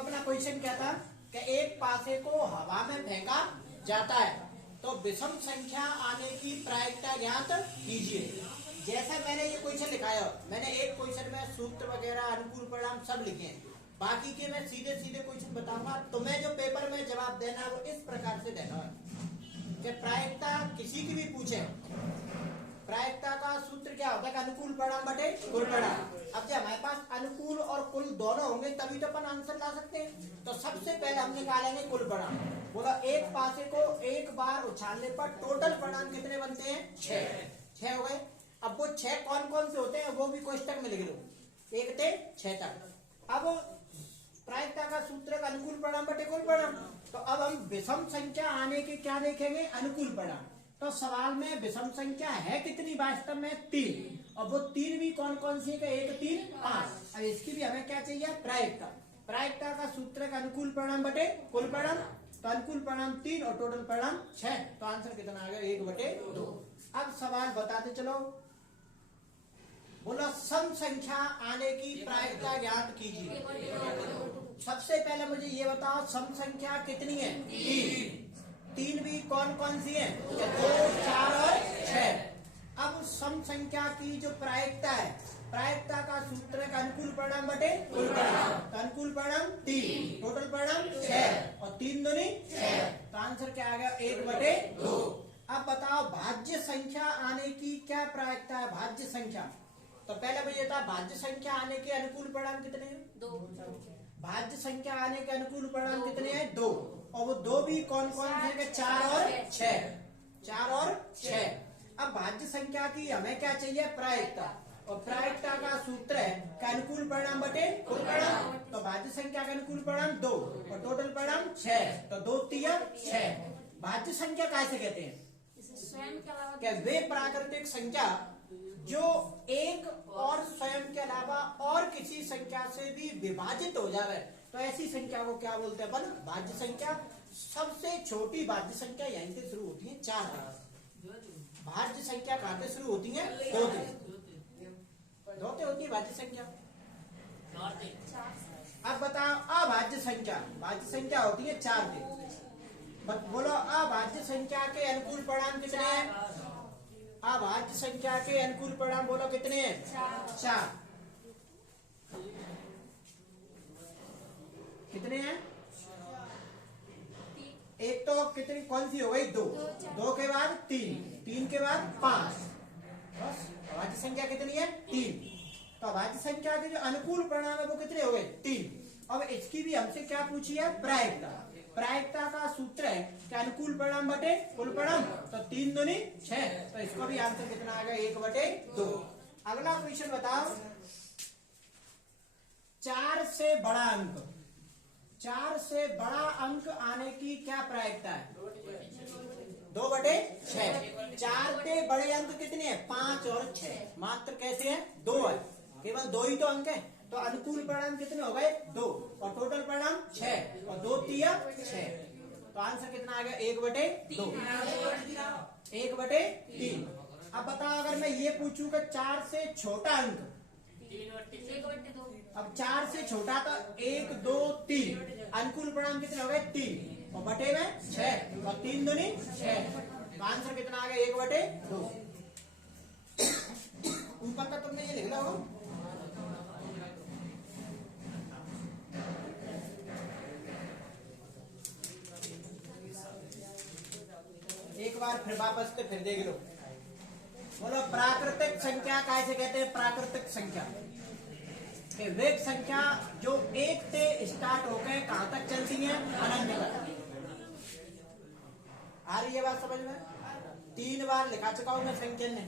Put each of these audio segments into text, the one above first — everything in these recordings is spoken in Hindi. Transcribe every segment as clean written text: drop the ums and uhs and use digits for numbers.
अपना क्वेश्चन क्या था कि एक पासे को हवा में फेंका जाता है तो विषम संख्या आने की प्रायिकता ज्ञात कीजिए। जैसा मैंने ये क्वेश्चन लिखाया, मैंने एक क्वेश्चन में सूत्र वगैरह अनुकूल परिणाम सब लिखे हैं, बाकी के मैं सीधे सीधे क्वेश्चन बताऊंगा। तुम्हें जो पेपर में जवाब देना है वो इस प्रकार से देना है कि प्रायिकता किसी की भी पूछे, प्रायिकता का सूत्र क्या होता है? अनुकूल परिणाम बटे कुल परिणाम। अब जब हमारे पास अनुकूल और कुल दोनों होंगे तभी तो अपन आंसर ला सकते हैं। तो सबसे पहले हम निकालेंगे कुल परिणाम। बोला एक पासे को एक बार उछालने पर टोटल परिणाम कितने बनते हैं? 6 हो गए। अब वो 6 कौन कौन से होते हैं वो भी कोष्टक में लिख लो, 1 से 6 तक। अब प्रायिकता का सूत्र का अनुकूल परिणाम बटे कुल परिणाम। तो अब हम विषम संख्या आने के क्या देखेंगे? अनुकूल परिणाम। तो सवाल में विषम संख्या है कितनी? वास्तव में 3। और वो 3 भी कौन कौन सी है? 1, 3, 5। अब इसकी भी हमें क्या चाहिए? प्रायिकता। प्रायिकता का सूत्र का अनुकूल परिणाम बटे कुल परिणाम। तो अनुकूल परिणाम 3 और टोटल परिणाम 6। तो आंसर कितना आ गया? 1/2। अब सवाल बताते चलो। बोला सम संख्या आने की प्रायिकता ज्ञात कीजिए। सबसे पहले मुझे ये बताओ सम संख्या कितनी है? 3 भी कौन कौन सी है? 2, 4 और 6। अब सम संख्या की जो प्रायिकता है, प्रायिकता का सूत्र का अनुकूल परिणाम बटे कुल परिणाम। तो अनुकूल परिणाम 3, टोटल परिणाम 6 और 3 दूनी 6। तो आंसर क्या आ गया? 1/2। अब बताओ भाज्य संख्या आने की क्या प्रायिकता है? भाज्य संख्या। तो पहले मुझे था भाज्य संख्या आने के अनुकूल परिणाम कितने हैं? 2। भाज्य संख्या आने के अनुकूल परिणाम कितने हैं? 2। और वो 2 भी कौन कौन से? 4 और 6। 4 और 6। अब भाज्य संख्या की हमें क्या चाहिए? प्रायिकता। और प्रायिकता का सूत्र है का अनुकूल परिणाम बटे कुल परिणाम। तो भाज्य संख्या का अनुकूल परिणाम 2 और टोटल परिणाम 6। तो 2, 3, 6। भाज्य संख्या कैसे कहते हैं? स्वयं के अलावा क्या वे प्राकृतिक संख्या जो एक और स्वयं के अलावा और किसी संख्या से भी विभाजित हो जाए, तो ऐसी संख्या को क्या बोलते हैं? अपन भाज्य संख्या। सबसे छोटी भाज्य संख्या यहीं से शुरू होती है, 4 से। भाज्य संख्या कहाँ से शुरू होती है? 2 से होती है भाज्य संख्या। अब बताओ अभाज्य संख्या। भाज्य संख्या होती है 4 से। बोलो अभाज्य संख्या के अनुकूल परिणाम कितने हैं? अभाज्य संख्या के अनुकूल परिणाम बोलो कितने हैं? 4। कितने हैं? एक तो कितनी कौन सी हो गई? 2। 2 के बाद 3, 3 के बाद 5। बस अभाज्य संख्या कितनी है? 3। तो अभाज्य संख्या के जो अनुकूल परिणाम है वो कितने हो गए? 3। अब इसकी भी हमसे क्या पूछी है? प्रायिकता। प्रायिकता का सूत्र है कि अनुकूल परिणाम बटे कुल परिणाम। तो 3 दूनी 6। तो इसको भी आंसर कितना आ गया? 1/2। अगला क्वेश्चन बताओ। 4 से बड़ा अंक, 4 से बड़ा अंक आने की क्या प्रायिकता है? 2/6। 4 के बड़े अंक कितने हैं? 5 और 6। मात्र कैसे हैं? 2 है, केवल 2 ही तो अंक है। तो अनुकूल परिणाम कितने हो गए? 2 और टोटल परिणाम 6 और 2, 3, 6। तो आंसर कितना आ गया? 1/2। 1/3। अब बताओ अगर मैं ये पूछूं कि 4 से छोटा अंक, 1/2। अब 4 से छोटा तो 1, 2, 3। अनुकूल परिणाम कितने हो गए? 3 और बटे में 6 और 3 दूनी 6। तो आंसर कितना आ गया? 1/2। ऊपर का तुमने ये लिख लो। एक बार फिर वापस से फिर देख लो। बोलो प्राकृतिक संख्या कैसे कहते हैं? प्राकृतिक संख्या वे संख्या जो 1 से स्टार्ट होकर कहां तक चलती है? अनंत तक। आ रही है बात समझ में? 3 बार लिखा चुका हूं मैं संख्या ने,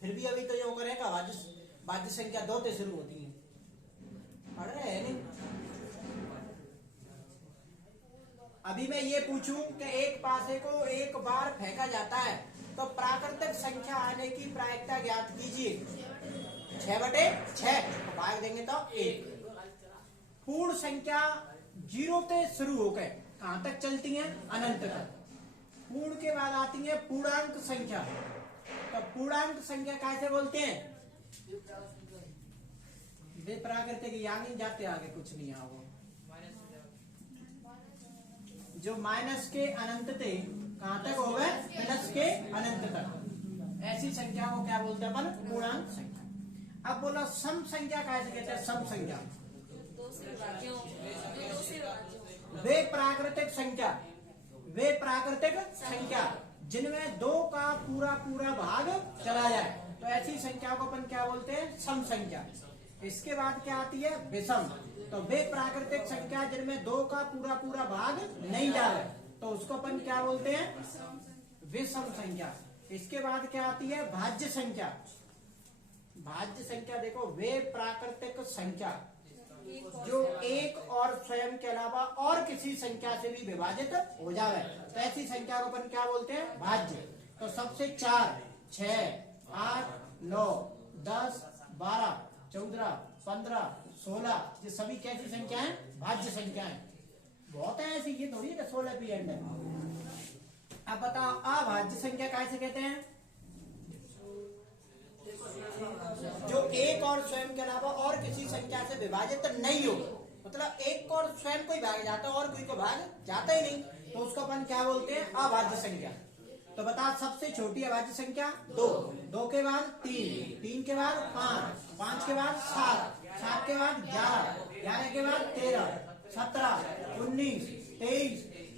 फिर भी अभी तो यो करेगा। भाज्य संख्या 2 से शुरू होती है। पढ़ रहे हैं नहीं? अभी मैं ये पूछूं कि एक पासे को एक बार फेंका जाता है तो प्राकृतिक संख्या आने की प्रायिकता ज्ञात कीजिए। 6/6 तो भाग देंगे तो 1। पूर्ण संख्या 0 से शुरू होकर कहां तक चलती है? अनंत तक। पूर्ण के बाद आती है पूर्णांक संख्या। तो पूर्णांक संख्या कैसे बोलते हैं? वे प्राकृतिक यानी जाते आगे कुछ नहीं आओ। जो माइनस के अनंत थे कहां तक हो गए, प्लस के अनंत तक। ऐसी संख्या को क्या बोलते हैं अपन, पूर्णांक संख्या। अब बोलो सम संख्या कैसे कहते हैं, सम संख्या दो से विभाज्य हो, जो दो से विभाज्य हो। वे प्राकृतिक संख्या, वे प्राकृतिक संख्या जिनमें दो का पूरा पूरा भाग चला जाए, तो ऐसी संख्या को अपन क्या बोलते हैं, सम संख्या। इसके बाद क्या आती है, विषम। तो वे प्राकृतिक संख्या जिनमें दो का पूरा पूरा भाग नहीं जा रहा, तो उसको अपन क्या बोलते हैं, विषम संख्या। इसके बाद क्या आती है, भाज्य संख्या। भाज्य संख्या देखो, वे प्राकृतिक संख्या जो एक और स्वयं के अलावा और किसी संख्या से भी विभाजित हो जाए, तो ऐसी संख्या को अपन क्या बोलते हैं, भाज्य। तो सबसे 4, 6, 8, 9, 10, 12, 14, 15, 16 ये सभी कैसी संख्या है, भाज्य संख्या है। बहुत है ऐसी, ये थोड़ी 16 भी एंड है। अब बताओ अभाज्य संख्या कैसे कहते हैं, जो एक और स्वयं के अलावा और किसी संख्या से विभाजित नहीं हो, मतलब एक और स्वयं को ही भाग जाता है और कोई को भाग जाता ही नहीं, तो उसको अपन क्या बोलते हैं, अभाज्य संख्या। तो बता, सबसे छोटी अभाज्य संख्या 2, 2 के बाद 3, 3 के बाद 5, 5 के बाद 7, 7 के बाद 11, 11 के बाद 13, 17, 19, 23,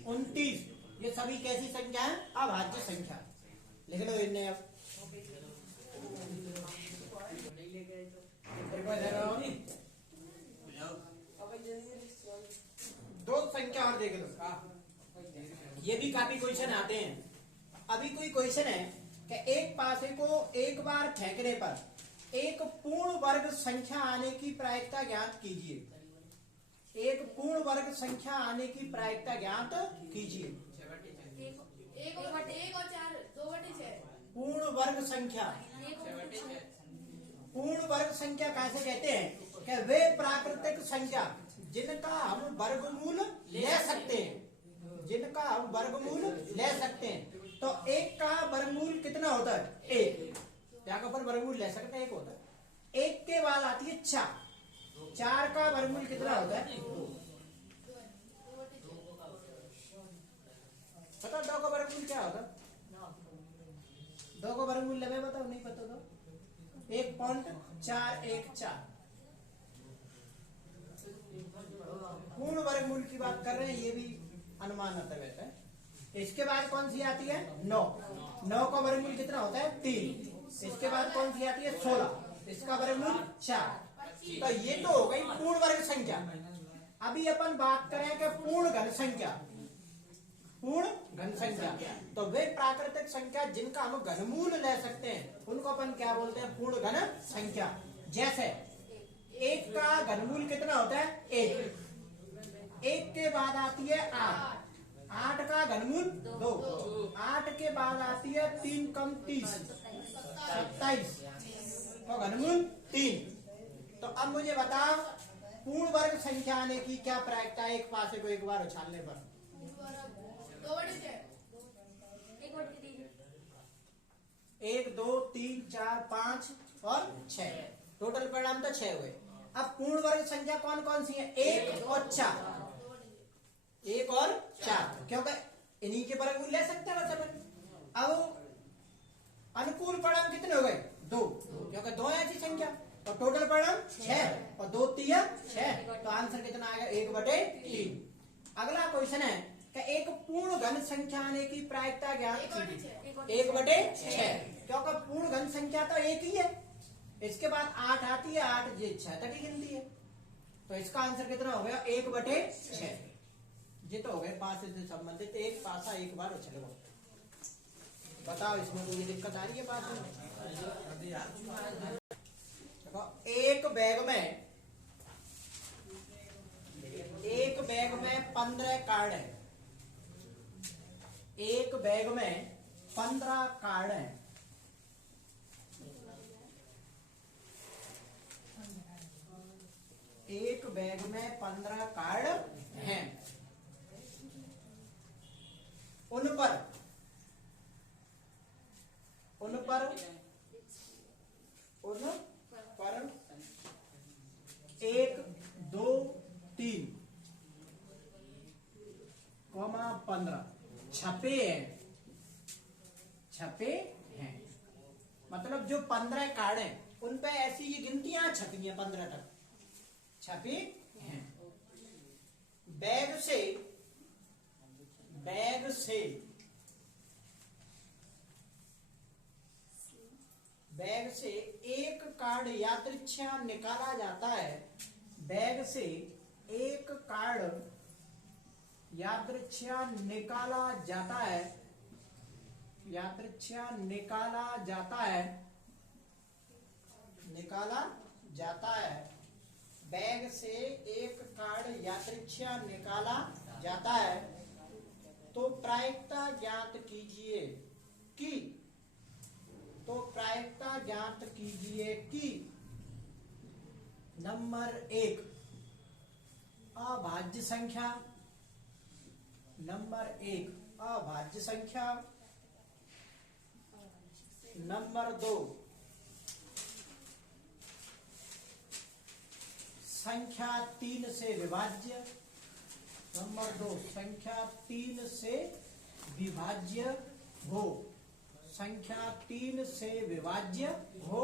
29 ये सभी कैसी संख्या है, अभाज्य संख्या। लिख लो इन्हें। अब दो संख्या और देख लो, ये भी काफी क्वेश्चन आते हैं। अभी कोई क्वेश्चन है कि एक पासे को एक बार फेंकने पर एक पूर्ण वर्ग संख्या आने की प्रायिकता ज्ञात कीजिए। एक पूर्ण वर्ग संख्या आने की प्रायिकता ज्ञात कीजिए। एक और 4, 2/6। पूर्ण वर्ग संख्या, पूर्ण वर्ग संख्या कैसे कहते हैं कि वे प्राकृतिक संख्या जिनका हम वर्गमूल ले सकते हैं, जिनका हम वर्गमूल ले सकते हैं। तो एक का वर्गमूल कितना होता है, 1। क्या का पर वर्गमूल ले सकते हैं, 1 होता है। 1 के बाद आती है 4, 4 का वर्गमूल कितना होता है, 2। पता 2 का वर्गमूल क्या होता है, 2 का वर्गमूल लगे, बताओ नहीं पता तो 1.414। पूर्ण वर्गमूल की बात कर रहे हैं, ये भी अनुमान आता है। इसके बाद कौन सी आती है, 9, 9 का वर्गमूल कितना होता है, 3। इसके बाद कौन सी आती है, 16, इसका वर्गमूल 4। तो ये तो हो गई पूर्ण वर्ग संख्या। अभी अपन बात करें कि पूर्ण घन संख्या, पूर्ण घन संख्या। तो वे प्राकृतिक संख्या जिनका हम घनमूल ले सकते हैं उनको अपन क्या बोलते हैं, पूर्ण घन संख्या। जैसे 1 का घनमूल कितना होता है, 1। 1 के बाद आती है 8, 8 का घनमूल 2, 8 के बाद आती है 3 कम 30, 27 तो घनमूल 3। तो अब मुझे बताओ पूर्ण वर्ग संख्या आने की क्या प्रायिकता है, एक पासे को एक बार उछालने पर, 2/6। 1, 2, 3, 4, 5 और 6, टोटल परिणाम तो 6 हुए। अब पूर्ण वर्ग संख्या कौन कौन सी है, 1 और 4, 1 और 4, क्योंकि इन्हीं के वर्गमूल ले सकते हैं बस अपन। अब अनुकूल परिणाम कितने हो गए, 2, क्योंकि 2 ऐसी संख्या, तो टोटल परिणाम 6 और 2 3 6, तो आंसर कितना आएगा, 1/3। अगला क्वेश्चन है कि एक पूर्ण घन संख्या आने की प्रायिकता ज्ञात कीजिए। 1/6, क्योंकि पूर्ण घन संख्या तो एक ही है। इसके बाद 8 आती है, 8 ये 6 तक ही गिनती है, तो इसका आंसर कितना हो गया, 1/6। ये तो हो गए पासे से संबंधित, एक पासा एक बार उछल गो। बताओ इसमें कोई दिक्कत आ रही है पास में? देखो एक बैग में 15 कार्ड है, एक बैग में 15 कार्ड है। एक बैग में 15 कार्ड हैं, उन पर 1, 2, 3, 15 छपे हैं, छपे हैं। मतलब जो 15 कार्ड हैं उन पे ऐसी ये गिनतियां छपी हैं, 15 तक छपे हैं। बैग से एक कार्ड यादृच्छा निकाला जाता है। बैग से एक कार्ड यादृच्छा निकाला जाता है, यादृच्छा निकाला जाता है, निकाला जाता है। बैग से एक कार्ड यादृच्छा निकाला जाता है तो प्रायिकता ज्ञात कीजिए कि, तो प्रायिकता ज्ञात कीजिए कि नंबर 1 अभाज्य संख्या, नंबर 1 अभाज्य संख्या, नंबर 2 संख्या 3 से विभाज्य, नंबर 2 संख्या 3 से विभाज्य हो, संख्या 3 से विभाज्य हो।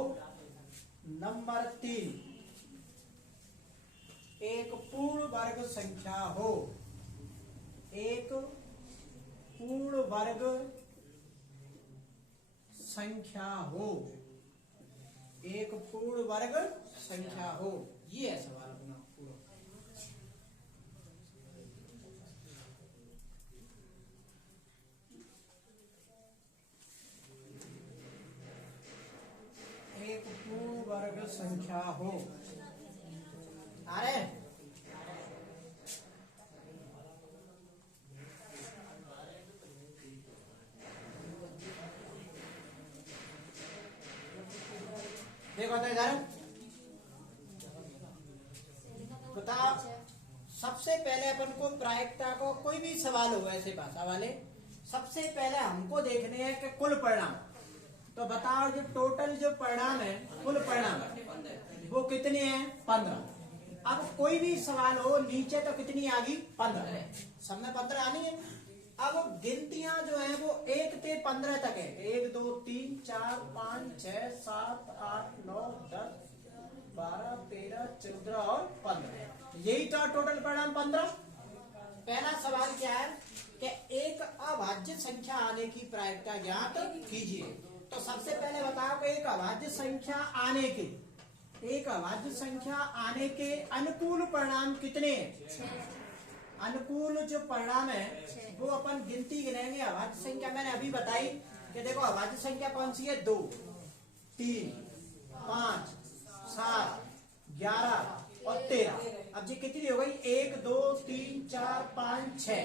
नंबर 3 एक पूर्ण वर्ग संख्या हो, एक पूर्ण वर्ग संख्या हो, एक पूर्ण वर्ग संख्या हो। ये है सवाल अपना पूरा। एक पूर्ण वर्ग संख्या हो। अरे देखो तो इधर बताओ, सबसे पहले अपन को प्रायिकता को, कोई भी सवाल हो ऐसे भाषा वाले, सबसे पहले हमको देखने हैं कि कुल परिणाम। तो बताओ जो टोटल जो परिणाम है, कुल परिणाम वो कितने हैं? 15। अब कोई भी सवाल हो नीचे तो कितनी आ गई? 15। सब में 15 आनी है। अब गिनतियां जो है वो 1 से 15 तक है। 1 2 3 4 5 6 7 8 9 10 12 13 14 और 15, यही तो टोटल परिणाम 15। पहला सवाल क्या है कि एक अभाज्य संख्या आने की प्रायिकता ज्ञात कीजिए। तो सबसे पहले बताओ कि एक अभाज्य संख्या आने के, एक अभाज्य संख्या आने के अनुकूल परिणाम कितने हैं? अनुकूल जो परिणाम है वो अपन गिनती गिनेंगे। अभाज्य संख्या मैंने अभी बताई कि देखो अभाज्य संख्या कौन सी है? 2 3 5 7 11 और 13। अब ये कितनी हो गई? 1 2 3 4 5 6।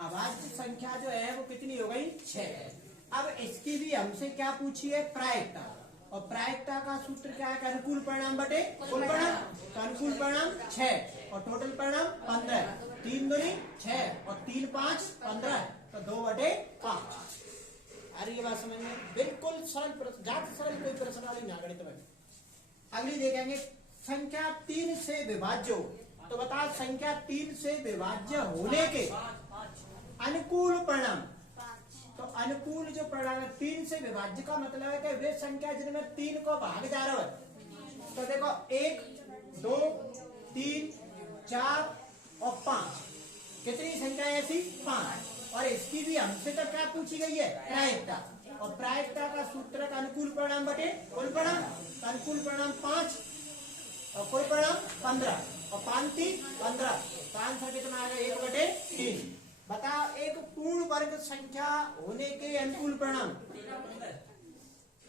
अभाज्य संख्या जो है वो कितनी हो गई? 6। अब इसकी भी हमसे क्या पूछी है? प्रायिकता। और प्रायिकता का सूत्र क्या है? अनुकूल परिणाम बटे कुल परिणाम। अनुकूल परिणाम 6 और टोटल परिणाम 15। 3 दूनी 6 और 3 5 15, तो 2/5। अरे ये बात समझ में बिल्कुल सरल, ज्यादा सरल कोई प्रश्न वाली ना गणित में। अगली देखेंगे संख्या 3 से विभाज्य हो। तो बता संख्या 3 से विभाज्य होने के अनुकूल परिणाम। तो अनुकूल जो परिणाम है 3 से विभाज्य का मतलब है कि वे संख्या जिनमें 3 को भाग जा रहा है। तो देखो 1 2 3 4 और 5, कितनी संख्या है ऐसी? 5। और इसकी भी हमसे तो क्या पूछी गई है? प्रायिकता। और प्रायिकता का सूत्र का अनुकूल परिणाम बटे कुल परिणाम। अनुकूल परिणाम 5 और कुल परिणाम 15 और 5 3 15, तो आंसर कितना आ गया? 1/3। बताओ एक पूर्ण वर्ग संख्या होने के अनुकूल परिणाम,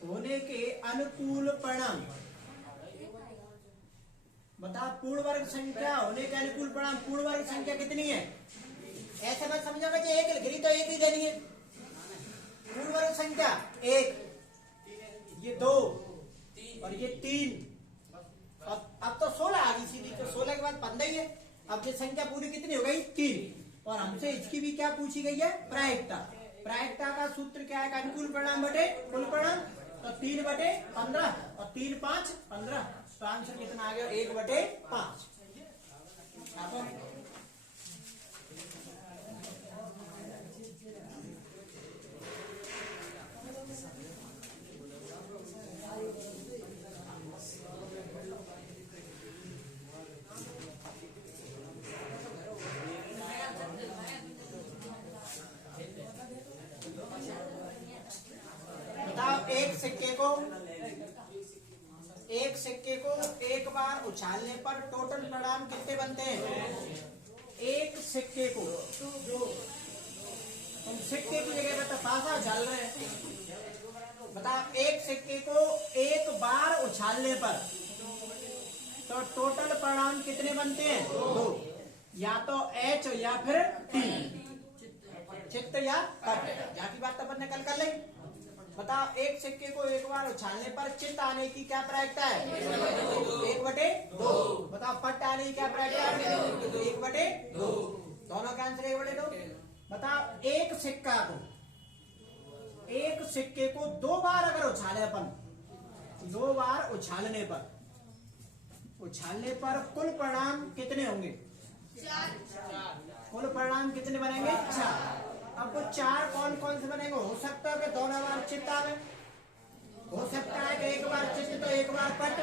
होने के अनुकूल परिणाम बता। पूर्ण वर्ग संख्या होने के अनुकूल परिणाम, पूर्ण वर्ग संख्या कितनी है? ऐसे मत समझो कि एक लिख रही तो एक ही देनी है। पूर्ण वर्ग संख्या 1, ये 2 और ये 3। अब तो 16 आ गई सीधी, तो 16 के बाद 15 ही है। अब ये संख्या पूरी कितनी हो गई? 3। और हमसे इसकी भी क्या पूछी गई है? प्रायिकता। प्रायिकता का सूत्र क्या है? अनुकूल परिणाम बटे कुल परिणाम। तो 3/15 और 3 5 15, तो आंसर कितना आ गया? 1/5। उछालने पर टोटल परिणाम कितने बनते हैं? एक सिक्के को तुम सिक्के की जगह पे तफाजा उछाल रहे हैं। बताओ एक सिक्के को एक बार उछालने पर तो टोटल परिणाम कितने बनते हैं? 2, या तो H या फिर T, चित्त या पट। जाती बात अपन ने कल कर ली। बताओ एक सिक्के को एक बार उछालने पर चित्त आने की क्या प्रायिकता है? 1/2। बताओ पट आने की क्या प्रायिकता है? 1/2। दोनों का आंसर 1/2। बताओ एक सिक्के को 2 बार अगर उछाले अपन, 2 बार उछालने पर कुल परिणाम कितने होंगे? 4। कुल परिणाम कितने बनेंगे? 4। अब वो 4 कौन कौन से बनेंगे? हो सकता है कि दोनों बार चित्त आवे, हो सकता है कि एक बार चित्त तो एक बार पट,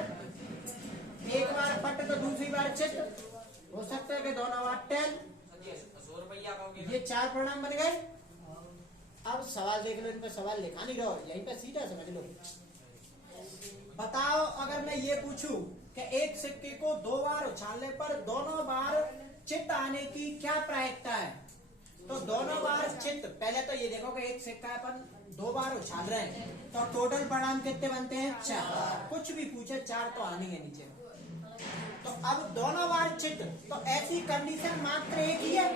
एक बार पट तो दूसरी बार चित्त, हो सकता है कि दोनों बार टेल। ये 4 परिणाम बन गए। अब सवाल देख लो, इन पे सवाल लिखा नहीं रहो, यहीं पे सीधा समझ लो। बताओ अगर मैं ये पूछूं कि एक सिक्के को 2 बार उछालने पर दोनों बार चित्त आने की क्या प्रायिकता है, तो दोनों बार चित्त, पहले तो ये देखो कि एक सिक्का अपन 2 बार उछाल रहे हैं तो टोटल परिणाम कितने बनते हैं? 4। कुछ भी पूछे 4 तो आनी है नीचे। तो अब दोनों बार चित्त, तो ऐसी कंडीशन मात्र एक ही है,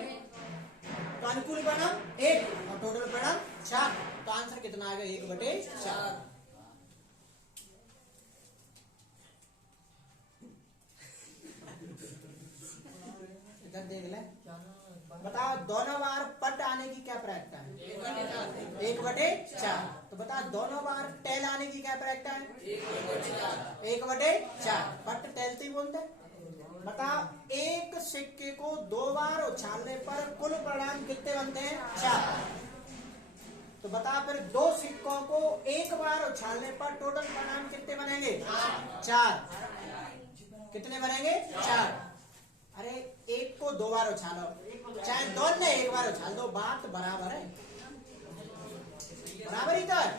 तो अनुकूल परिणाम 1 और टोटल परिणाम 4। तो आंसर कितना आ गया? 1/4। इधर देख ले। बताओ दोनों बार पट आने की क्या प्रायिकता है? 1/4। तो बताओ दोनों बार टेल आने की क्या प्रायिकता है? 1/4। पट टेलती बोलते हैं। बताओ एक सिक्के को 2 बार उछालने पर कुल परिणाम कितने बनते हैं? 4। तो बताओ फिर 2 सिक्कों को एक बार उछालने पर टोटल परिणाम कितने बनेंगे? 4। कितने बनेंगे? 4। अरे एक को 2 बार उछालो, चाहे दोनों ने एक बार उछाल दो, बात बराबर है, बराबर ही तो है।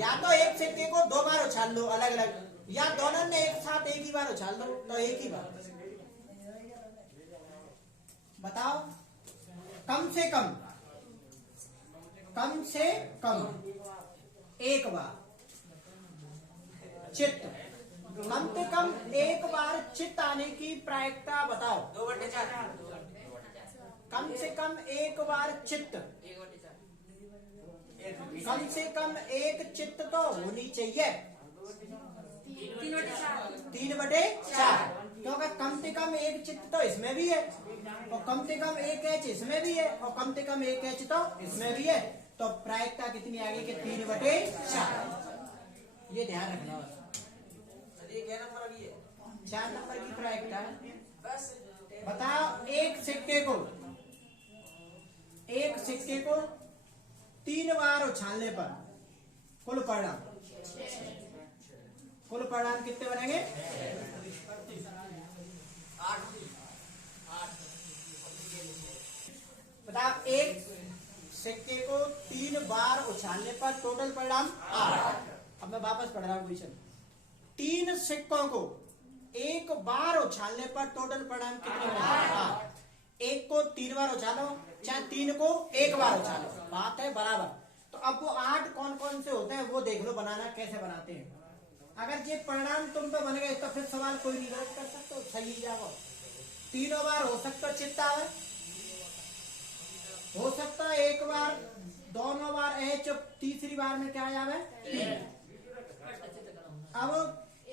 या तो एक सिक्के को 2 बार उछाल लो अलग अलग, या दोनों ने एक साथ एक ही बार उछाल दो, तो एक ही बार। बताओ कम से कम एक बार चित्त, कम से कम एक बार चित्त आने की प्रायिकता बताओ। 2/4। कम से कम एक बार चित्त, कम से कम एक चित्त तो होनी चाहिए। 3/4। क्योंकि कम से कम एक चित्त तो इसमें भी है, और कम से कम एक एच इसमें भी है, और कम से कम एक एच तो इसमें भी है। तो प्रायिकता कितनी आ गई कि 3/4। ये ध्यान रखना। ये क्या नंबर अभी है? 4 नंबर की प्रायिकता है। बताओ एक सिक्के को 3 बार उछालने पर कुल परिणाम कितने बनेंगे? 8। बताओ एक सिक्के को 3 बार उछालने पर टोटल परिणाम 8। अब मैं वापस पढ़ रहा हूं क्वेश्चन। 3 सिक्कों को एक बार उछालने पर टोटल परिणाम कितने बनेंगे? 8। एक को 3 बार उछालो, चाहे 3 को एक बार उछालो, बात है बराबर। तो अब वो 8 कौन कौन से होते हैं वो देख लो, बनाना कैसे बनाते हैं। अगर ये परिणाम तुम पे बन गए तो फिर सवाल कोई नहीं गलत कर सकते, सही जाओ। 3 बार हो सकता चित्त आवे, हो सकता है एक बार, दोनों बार एच, तीसरी बार में क्या आवे? टी। अब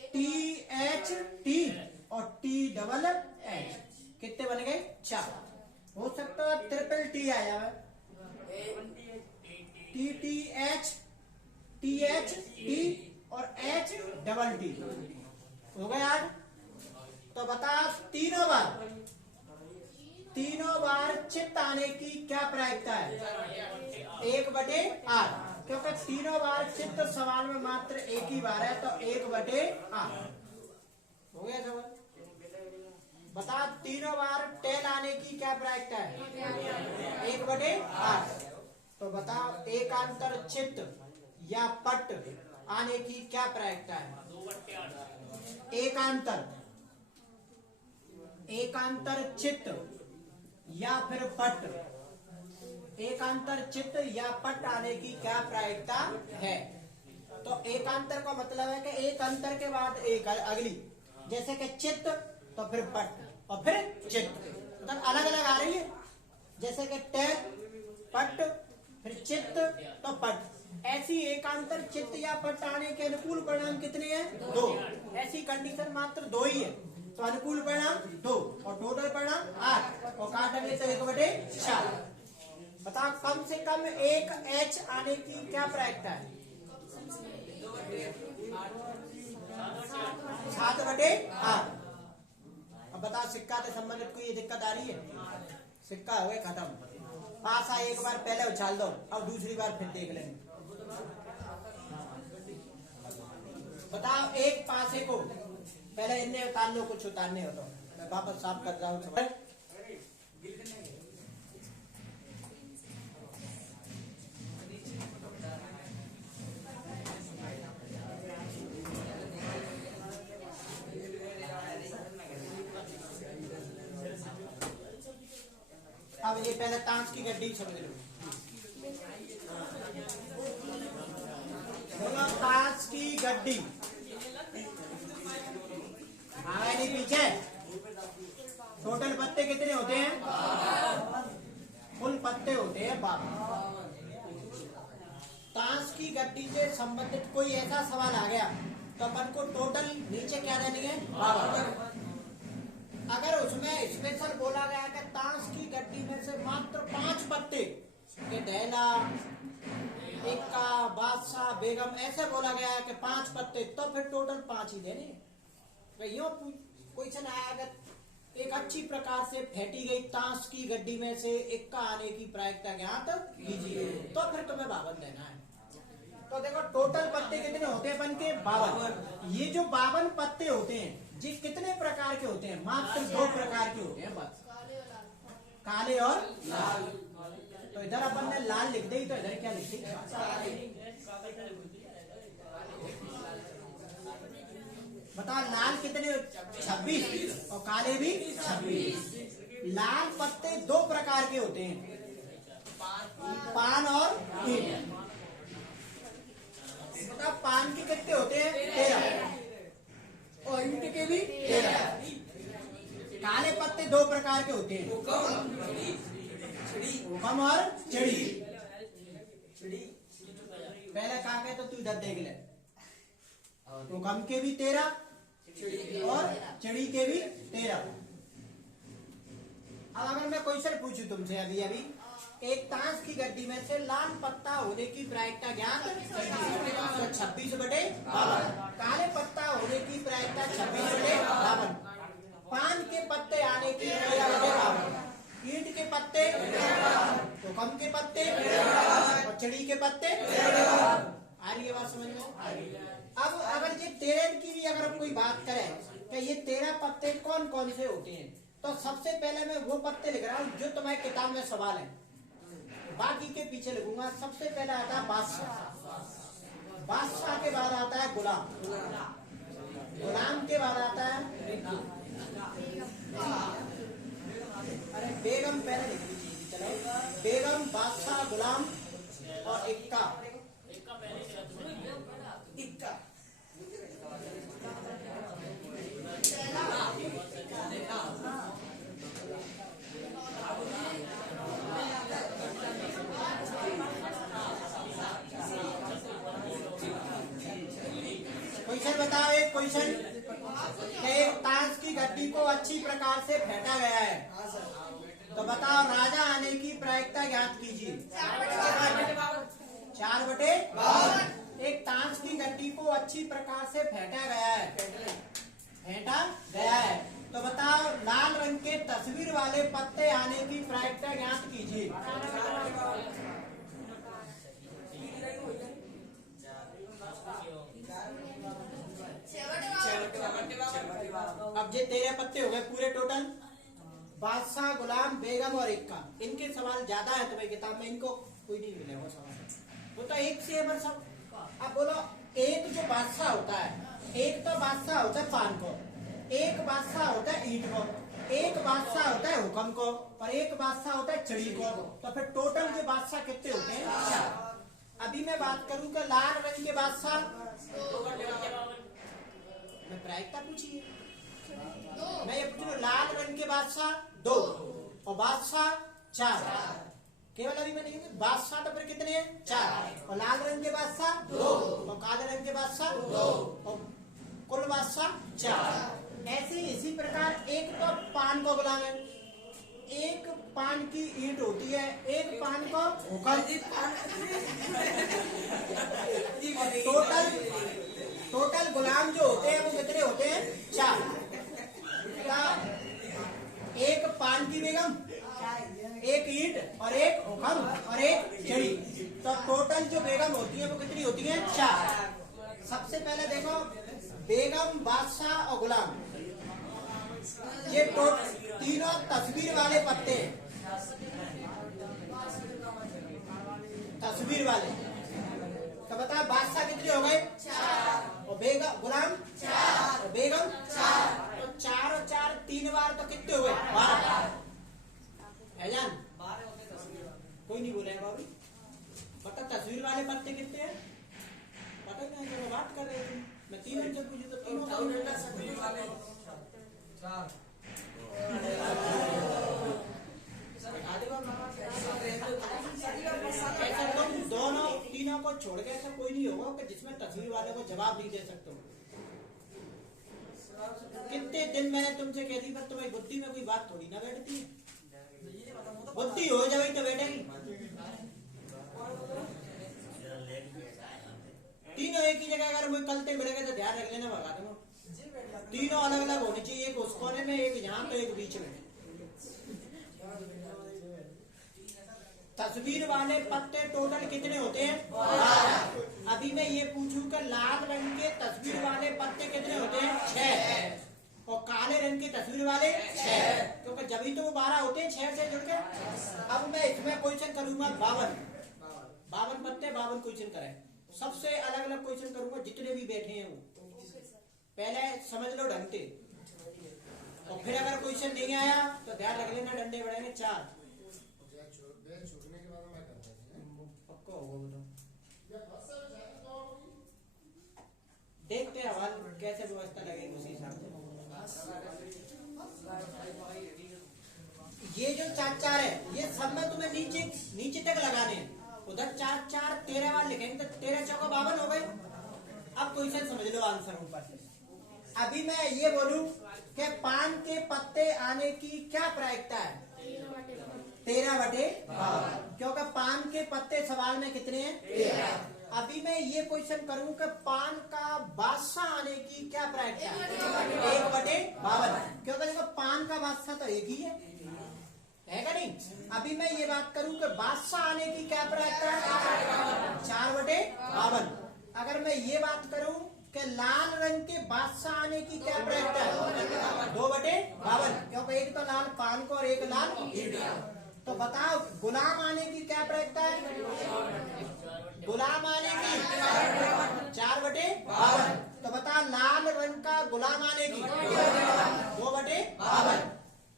THT और TEH कितने बन गए? 4। हो सकता है ट्रिपल टी आया है, TTH, THT और HTT हो गए 8। तो बता तीनों बार चित्त आने की क्या प्रायिकता है? 1/8। क्योंकि तीनों बार चित्त सवाल में मात्र एक ही बार है, तो 1/8 हो गया सवाल। बता तीनों बार टेल आने की क्या प्रायिकता है? 1/8। तो बताओ एकांतर चित्त या पट आने की क्या प्रायिकता है? एकांतर एकांतर चित्त या फिर पट, एकांतर चित्त या पट आने की क्या प्रायिकता है। तो एकांतर का मतलब है कि एक अंतर के बाद एक अगली, जैसे कि चित्त तो फिर पट और फिर चित्त, मतलब अलग अलग आ रही है। जैसे कि टैप पट फिर चित्त तो पट, ऐसी एकांतर चित्त या पट आने के अनुकूल परिणाम कितने हैं? 2। ऐसी कंडीशन मात्र 2 ही है। तो अनुकूल परिणाम 2 और टोटल परिणाम 8 और काटेंगे तो 1/4। बताओ कम से कम एक एच आने की क्या प्रायिकता है? 7/8। अब बताओ सिक्का से संबंधित कोई ये दिक्कत आ रही है? सिक्का हो गया खत्म, पासा एक बार पहले उछाल दो, अब दूसरी बार फिर देख लेंगे। बताओ एक पासे को पहले इन्हें उतार लो, कुछ उतारने हो तो मैं वापस साफ कर रहा हूँ। अब ये पहले ताश की गड्डी समझ लो। ताश की गड्डी आगे नहीं पीछे, टोटल पत्ते कितने होते हैं? कुल पत्ते होते हैं 12। ताश की गड्डी से संबंधित कोई ऐसा सवाल आ गया तो अपन को टोटल नीचे क्या देंगे? 12। अगर उसमें स्पेशल बोला गया कि ताश की गड्डी में से मात्र 5 पत्ते, के ढैला, इक्का, बादशाह, बेगम, ऐसे बोला गया है कि 5 पत्ते, तो फिर टोटल 5 ही देने। यूं क्वेश्चन आया अगर एक अच्छी प्रकार से फेंटी गई ताश की गड्डी में से इक्का आने की प्रायिकता ज्ञात कीजिए, तो फिर तुम्हें 52 देना है। तो देखो टोटल पत्ते कितने होते हैं? बन के 52। ये जो 52 पत्ते होते हैं जी कितने प्रकार के होते हैं? मात्र 2 प्रकार के होते हैं बस, काले और लाल। तो इधर अपन ने लाल लिख दी, तो इधर क्या लिख दी? बताओ लाल कितने? 26 और काले भी 26। लाल पत्ते 2 प्रकार के होते हैं, पान और ईंट। बताओ पान के कितने होते हैं? 13 और ईंट के भी 13। काले पत्ते 2 प्रकार के होते हैं, हुकम और चिड़ी। पहले कहा गया तो तू इधर देख ले, हुकम के भी 13 और चिड़ी के भी 13। अब अगर मैं क्वेश्चन पूछूं तुमसे अभी अभी, एक ताश की गड्डी में से लाल पत्ता होने की प्रायिकता ज्ञात तो 26/52। काले पत्ता होने की प्रायिकता 26/52। पान के पत्ते आने की 13/52। ईंट के पत्ते, हुकम के पत्ते और चिड़ी के पत्ते। आ रही है बात समझ में? अब अगर ये 13 की भी अगर हम कोई बात करें कि ये 13 पत्ते कौन कौन से होते हैं, तो सबसे पहले मैं वो पत्ते लिख रहा हूँ जो तुम्हारी किताब में सवाल है, बाकी के पीछे लिखूंगा। सबसे पहले आता है बादशाह, बादशाह के बाद आता है गुलाम, गुलाम के बाद आता है अरे बेगम, पहले लिख लीजिए। चलो बेगम, बादशाह, गुलाम और इक्का। इक्का क्वेश्चन बताओ, एक क्वेश्चन, एक ताश की गड्डी को अच्छी प्रकार से फेंटा गया है, तो बताओ राजा आने की प्रायिकता ज्ञात कीजिए। 4/52। एक ताश की गड्डी को अच्छी प्रकार से फेंटा गया है, फेंटा गया है, तो बताओ लाल रंग के तस्वीर वाले पत्ते आने की प्रायिकता ज्ञात कीजिए। अब ये 13 पत्ते हो गए पूरे टोटल। बादशाह, गुलाम, बेगम और इक्का, इनके सवाल ज्यादा है तुम्हारी किताब में, इनको कोई नहीं मिलेगा सवाल, वो तो एक से है सब। अब बोलो एक जो बादशाह होता है, एक तो बादशाह होता है पान को, एक बादशाह होता है ईंट को, एक बादशाह होता है हुक्म को और एक बादशाह होता है चढ़ी को, तो फिर टोटल जो बादशाह कितने होते हैं? 4। अभी मैं बात करूं कि लाल रंग के बादशाह, मैं प्रायिकता पूछिए, मैं ये पूछ रहा हूं लाल रंग के बादशाह 2 और बादशाह 4। केवल अभी मैंने बादशाह तो फिर कितने हैं? 4। और लाल रंग के बादशाह 2 और काले रंग के बादशाह 2 और कुल बादशाह 4। ऐसे इसी प्रकार एक तो पान को गुलाम है, एक पान की ईंट होती है, एक पान को हुक्म, टोटल गुलाम जो होते हैं वो कितने होते हैं? 4। एक पान की बेगम, एक ईंट और एक हुक्म और एक छड़ी, तो टोटल जो बेगम होती है वो कितनी होती है? 4। सबसे पहले देखो बेगम, बादशाह और गुलाम, ये तीनों तस्वीर वाले पत्ते हैं, तस्वीर वाले। तो बता बादशाह कितने हो गए? 4 और बेगम गुलाम 4 और बेगम 4, तो 4 और 4 3 बार तो कितने हो गए? 12 है जान? कोई नहीं बोलेगा बाबू, पता तस्वीर वाले पत्ते कितने हैं? पता ही नहीं, तो बात कर रहे थे मैं 3 मिनट से पूछी तो 3 ऐसा तुम दोनों तीनों को छोड़ के ऐसा कोई नहीं होगा कि जिसमें तस्वीर वाले को जवाब नहीं दे सकते हो। कितने दिन मैंने तुमसे कह दी, पर तुम्हारी बुद्धि में कोई बात थोड़ी ना बैठती है, बुद्धि हो जाए तो बैठेगी। तीनों एक ही जगह अगर मुझे कलते मिलेगा तो ध्यान रख लेना, भगा दूंगा। तीनों अलग अलग होने चाहिए, एक उस कोने में, एक यहाँ तो एक बीच में। तस्वीर वाले पत्ते टोटल कितने होते हैं? 12। अभी मैं ये पूछूं कि लाल रंग के तस्वीर वाले पत्ते कितने होते हैं? 6 और काले रंग के तस्वीर वाले 6, क्योंकि जब ही तो वो 12 होते हैं 6 से जुड़ के। अब मैं इसमें क्वेश्चन करूंगा 52 पत्ते, 52 क्वेश्चन करें। सबसे अलग अलग क्वेश्चन करूंगा, जितने भी बैठे हैं वो पहले समझ लो ढंग से, और फिर अगर क्वेश्चन नहीं आया तो ध्यान रख लेना, डंडे बढ़ेंगे 4। पक्का होगा बताओ, देखते हैं हवाल कैसे व्यवस्था लगेगी उसी हिसाब से। ये जो 4 है ये सब में तुम्हें नीचे तक लगाने हैं। उधर 4 13 बार लिखेंगे तो 13 चौका 52 हो गए। अब क्वेश्चन समझ लो, आंसर ऊपर से। अभी मैं ये बोलूं कि पान के पत्ते आने की क्या प्रायिकता है? 13/52, क्योंकि पान के पत्ते सवाल में कितने हैं? 13। अभी मैं ये क्वेश्चन करूं कि पान का बादशाह आने की क्या प्रायिकता है? 1/52, क्योंकि देखो पान का बादशाह तो एक ही है का नहीं? अभी मैं ये बात करूं कि बादशाह आने की क्या प्रायिकता है? 4/52। अगर मैं ये बात करूं कि लाल रंग के बादशाह आने की क्या प्रायिकता है? 2/52, क्योंकि एक तो लाल पान को और एक लाल ईंट। तो बताओ गुलाम आने की क्या प्रायिकता है? गुलाम आने की 4/52। तो बता लाल रंग का गुलाम आने की 2/52।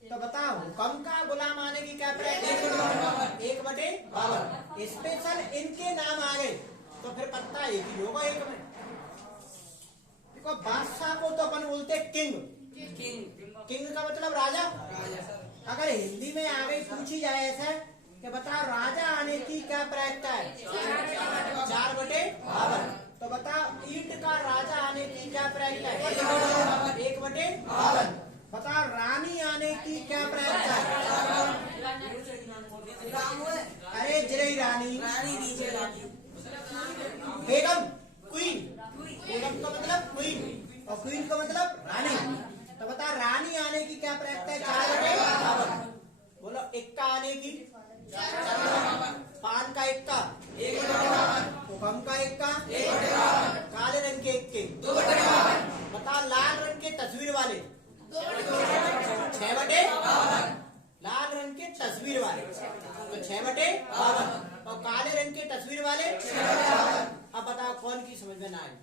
तो बताओ हुक्म का गुलाम आने की क्या प्रायिकता? 1/52। स्पेशल इनके नाम आ गए तो फिर पत्ता एक ही होगा, एक में। देखो बादशाह को तो अपन बोलते किंग का मतलब राजा। अगर हिंदी में आ गई पूछी जाए ऐसा कि बताओ राजा आने की क्या प्रायिकता है? 4/52। तो बताओ ईंट का राजा आने की क्या प्रायिकता है? 1/52। बताओ रानी आने की क्या प्रायिकता है? अरे जय रानी, बेगम, क्वीन। बेगम का मतलब क्वीन और क्वीन का मतलब रानी। तो बता रानी आने की क्या प्रायिकता है? 4/52। बोलो इक्का आने की? पान का इक्का, हुक्म का इक्का, काले रंग के इक्के। बता लाल रंग के तस्वीर वाले 6/52। लाल रंग के तस्वीर वाले तो 6/52 और काले रंग के तस्वीर वाले 6/52। अब बताओ कौन की समझ में ना आए?